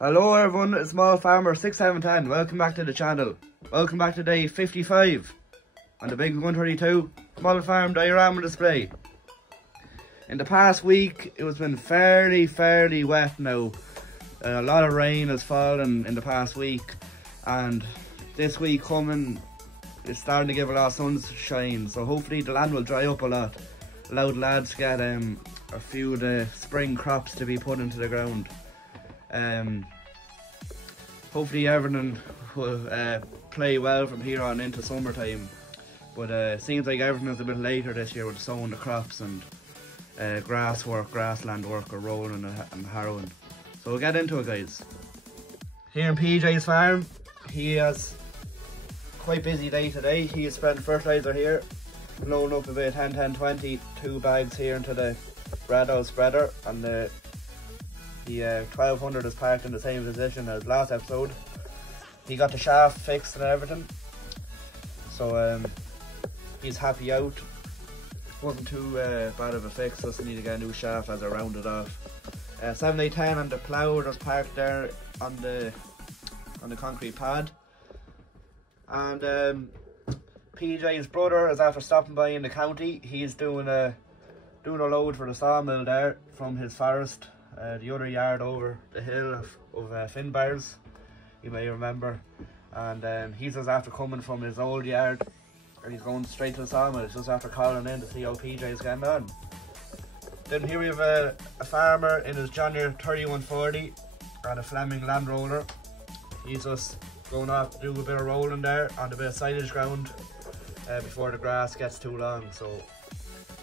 Hello everyone, it's Small Farmer 6710. Welcome back to the channel. Welcome back to day 55 on the big 132 Small Farm Diorama display. In the past week it has been fairly wet now. A lot of rain has fallen in the past week, and this week coming is starting to give a lot of sunshine, so hopefully the land will dry up a lot. Allow the lads to get a few of the spring crops to be put into the ground. Hopefully everything will play well from here on into summertime, but it seems like everything is a bit later this year with sowing the crops and grassland work are rolling and harrowing. So we'll get into it, guys. Here in PJ's farm, he has quite busy day today. He has spent fertiliser here, loading up about 10-20 2 bags here into the Brado spreader, and the 1200 is parked in the same position as last episode. He got the shaft fixed and everything, so he's happy out. Wasn't too bad of a fix, just need to get a new shaft as I rounded off. 7810 and the plough just parked there on the concrete pad, and PJ's brother is after stopping by in the county. He's doing a load for the sawmill there from his forest, the other yard over the hill of Finn bars, you may remember, and he's just after coming from his old yard and he's going straight to the sawmill. He's just after calling in to see how PJ's getting on. Then here we have a farmer in his John Deere 3140 and a Fleming Land Roller. He's just going off to do a bit of rolling there on a bit of silage ground before the grass gets too long. So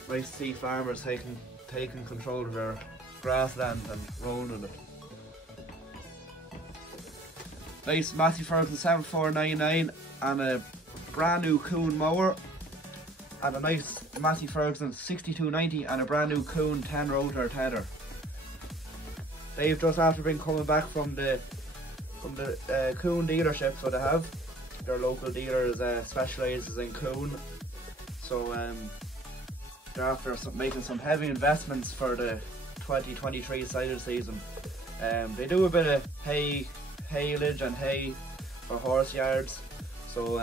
nice to see farmers taking control of their grassland and rolling it. Nice Masse Ferguson 7499 and a brand new Kuhn mower, and a nice Masse Ferguson 6290 and a brand new Kuhn 10 rotor tether. They've just after been coming back from the Kuhn dealership, so they have. Their local dealers specialises in Kuhn, so they're after making some heavy investments for the 2023 silage season. They do a bit of haylage and hay for horse yards, so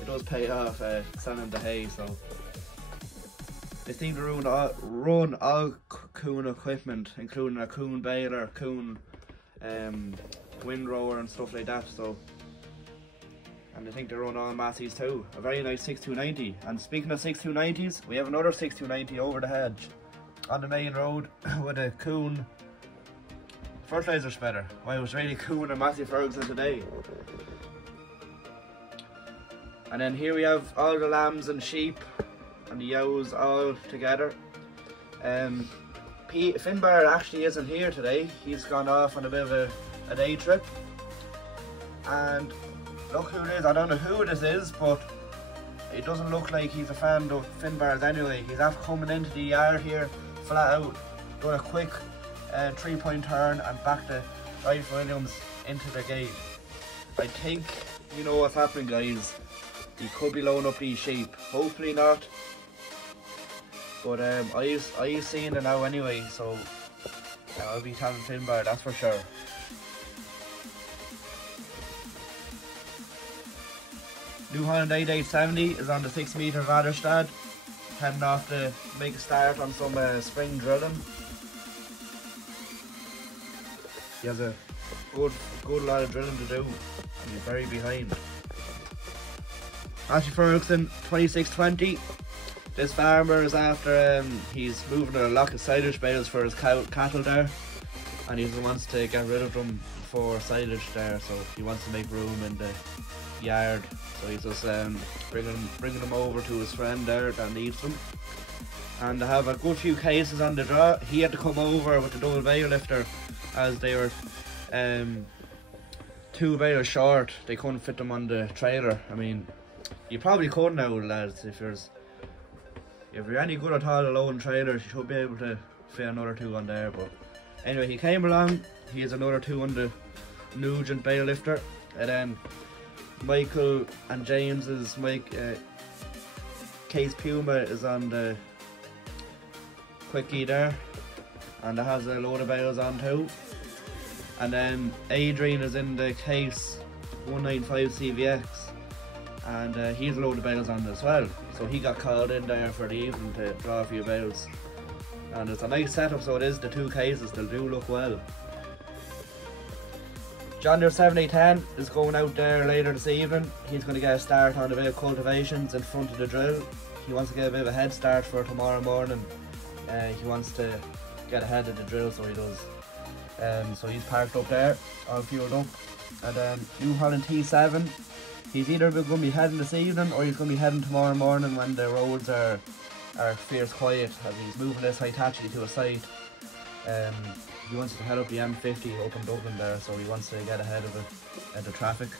it does pay off selling the hay. So they seem to run all Kuhn equipment, including a Kuhn baler, Kuhn windrower and stuff like that. So, and I think they run all Masses too. A very nice 6290. And speaking of 6290s, we have another 6290 over the hedge on the main road with a Kuhn fertiliser spreader. Well, it was really Kuhn and Masse Ferguson today. And then here we have all the lambs and sheep and the ewes all together. Finbar actually isn't here today. He's gone off on a bit of a day trip. And look who it is. I don't know who this is, but it doesn't look like he's a fan of Finbar's anyway. He's after coming into the yard here flat out, doing a quick 3-point turn and back to Ralph Williams into the gate. I think you know what's happening, guys. He could be loading up these sheep. Hopefully not, but I've seen it now anyway, so I'll be telling Finbar, that's for sure. New Holland 8870 is on the 6 metre Valtra, heading off to make a start on some spring drilling. He has a good lot of drilling to do, and he's very behind. Masse Ferguson 2620. This farmer is after he's moving a lot of silage bales for his cattle there, and he wants to get rid of them for silage there, so he wants to make room in the yard. So he's just bringing them over to his friend there that needs them. And they have a good few cases on the draw. He had to come over with the double bale lifter as they were 2 bales short. They couldn't fit them on the trailer. I mean, you probably could now, lads. If you're any good at all loading trailers, you should be able to fit another 2 on there. But anyway, he came along. He has another 2 on the Nugent bale lifter, and then Michael and James's Case Puma is on the quickie there, and it has a load of bales on too. And then Adrian is in the case 195 CVX, and he's a load of bales on it as well. So he got called in there for the evening to draw a few bales. And it's a nice setup, so it is the 2 cases, they do look well. John Deere 7810 is going out there later this evening. He's going to get a start on a bit of cultivations in front of the drill. He wants to get a bit of a head start for tomorrow morning. He wants to get ahead of the drill, so he does. So he's parked up there, all fueled up. And then New Holland T7, he's either going to be heading this evening or he's going to be heading tomorrow morning when the roads are fierce quiet, as he's moving this Hitachi to a site. He wants to head up the M50 up in Dublin there, so he wants to get ahead of it, the traffic.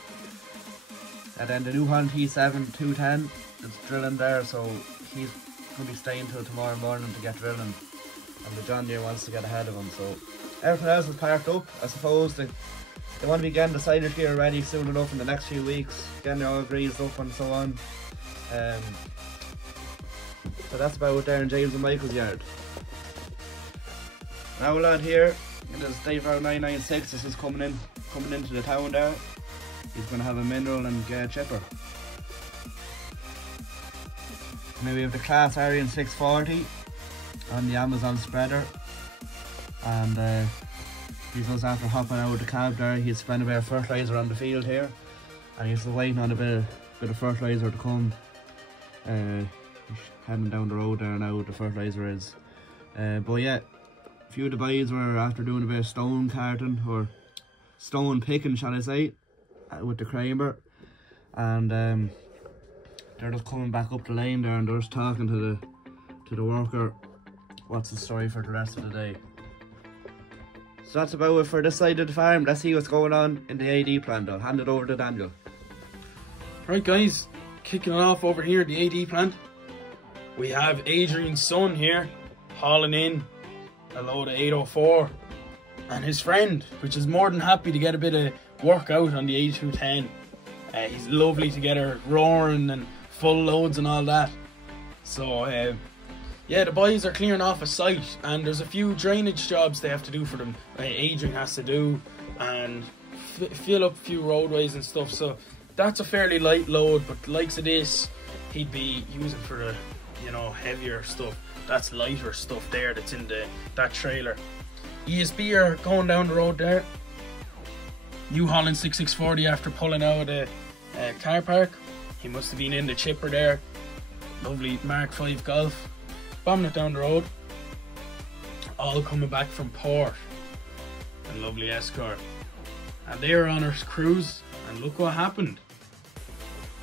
And then the New Holland T7 210 is drilling there, so he's going to be staying till tomorrow morning to get drilling, and the John Deere wants to get ahead of him. So everything else is parked up. I suppose they want to be getting the silage gear ready soon enough in the next few weeks, getting it all greased up and so on. So that's about it there in James and Michael's yard. Now lad here, this is Deere 996, this is coming into the town there. He's going to have a mineral and get a chipper. Now we have the Class Arian 640 on the Amazon spreader, and he's just after hopping out of the cab there. He's spent a bit of fertiliser on the field here, and he's waiting on a bit of fertiliser to come. He's heading down the road there now, the fertiliser is. But yeah, a few of the boys were after doing a bit of stone carting, or stone picking shall I say, with the Kramer, and they're just coming back up the lane there, and they're just talking to the worker what's the story for the rest of the day. So that's about it for this side of the farm. Let's see what's going on in the AD plant. I'll hand it over to Daniel. Right guys, kicking it off over here at the AD plant. We have Adrian's son here hauling in a load of 804, and his friend, which is more than happy to get a bit of work out on the 8210. He's lovely to get her roaring and full loads and all that. So yeah, the boys are clearing off a site, and there's a few drainage jobs they have to do for them. Adrian has to do, and fill up a few roadways and stuff. So that's a fairly light load, but the likes of this, he'd be using for the, you know, heavier stuff. That's lighter stuff there that's in that trailer. ESB are going down the road there. New Holland 6640 after pulling out of the car park. He must have been in the chipper there. Lovely Mark 5 Golf. Bombing it down the road. All coming back from port. And lovely Escort. And they were on our cruise, and look what happened.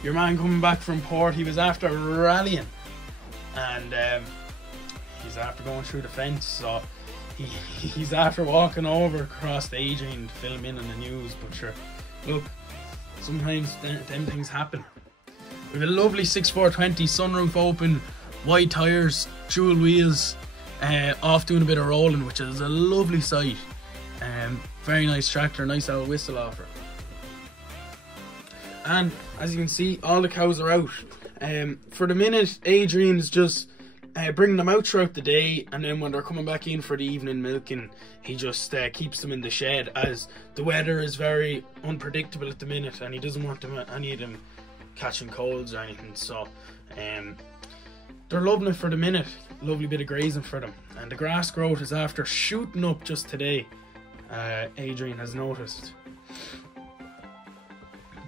Your man coming back from port, he was after rallying, and he's after going through the fence, so he's after walking over across the Adrian to film in on the news. But sure, look, sometimes them things happen. We have a lovely 6420, sunroof open, wide tyres, dual wheels, off doing a bit of rolling, which is a lovely sight. Very nice tractor, nice old whistle offer. And as you can see, all the cows are out. For the minute, Adrian's just bringing them out throughout the day, and then when they're coming back in for the evening milking, he just keeps them in the shed, as the weather is very unpredictable at the minute, and he doesn't want any of them catching colds or anything. So they're loving it for the minute. Lovely bit of grazing for them, and the grass growth is after shooting up just today. Adrian has noticed.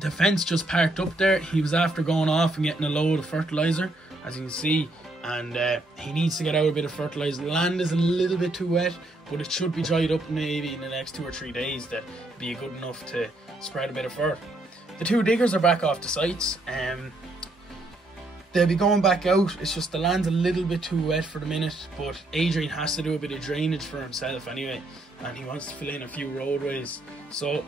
The fence just parked up there. He was after going off and getting a load of fertiliser, as you can see, and he needs to get out a bit of fertiliser. The land is a little bit too wet, but it should be dried up maybe in the next 2 or 3 days to be good enough to spread a bit of fert. The 2 diggers are back off the sites. They'll be going back out. It's just the land's a little bit too wet for the minute, but Adrian has to do a bit of drainage for himself anyway, and he wants to fill in a few roadways. So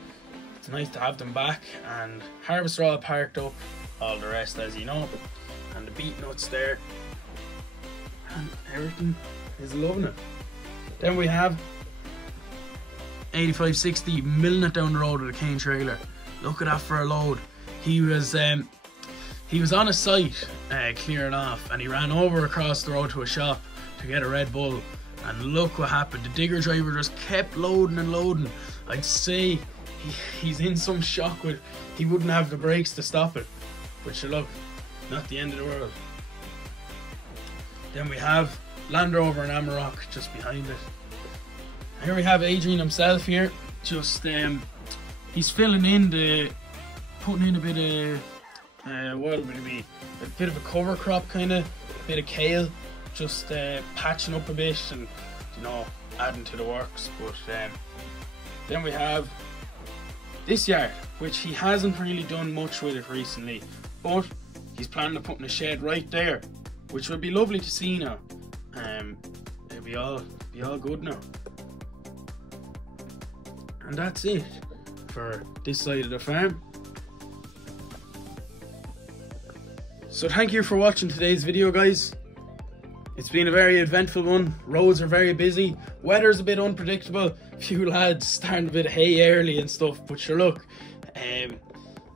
it's nice to have them back, and harvester all parked up, all the rest as you know, and the beet nuts there, and everything is loving it. Then we have 8560 milling it down the road with a cane trailer. Look at that for a load. He was on a site clearing off, and he ran over across the road to a shop to get a Red Bull, and look what happened. The digger driver just kept loading and loading, I'd say he's in some shock with he wouldn't have the brakes to stop it. But sure, look, not the end of the world. Then we have Land Rover and Amarok just behind it. Here we have Adrian himself here. Just he's filling in putting in a bit of what would it be? A bit of a cover crop, kind of, a bit of kale, just patching up a bit and, you know, adding to the works. But then we have this yard, which he hasn't really done much with it recently, but he's planning on putting a shed right there, which would be lovely to see now. It'll be all good now. And that's it for this side of the farm. So thank you for watching today's video, guys. It's been a very eventful one. Roads are very busy. Weather's a bit unpredictable. A few lads starting a bit of hay early and stuff. But sure, look,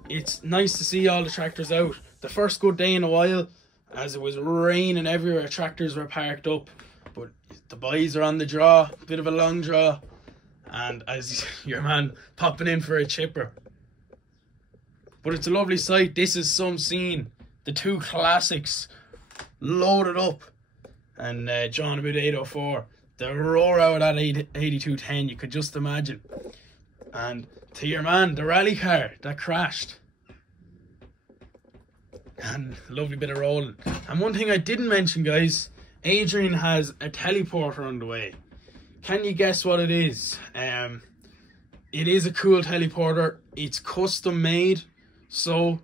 it's nice to see all the tractors out. The first good day in a while, as it was raining everywhere, tractors were parked up. But the boys are on the draw, a bit of a long draw. And as your man popping in for a chipper. But it's a lovely sight. This is some scene. The two classics loaded up and John about 804. The roar out of that 8210, you could just imagine. And to your man, the rally car that crashed. And a lovely bit of rolling. And one thing I didn't mention, guys, Adrian has a teleporter on the way. Can you guess what it is? It is a cool teleporter. It's custom made, so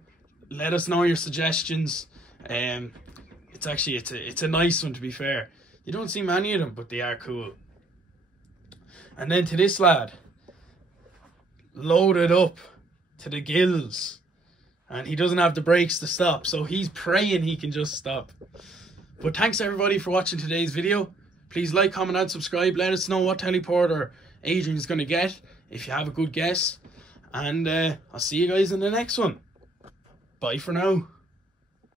let us know your suggestions. It's actually it's a nice one, to be fair. You don't see many of them, but they are cool. And then to this lad, loaded up to the gills, and he doesn't have the brakes to stop, so he's praying he can just stop. But thanks everybody for watching today's video. Please like, comment and subscribe. Let us know what teleporter Adrian's going to get if you have a good guess. And I'll see you guys in the next one. Bye for now.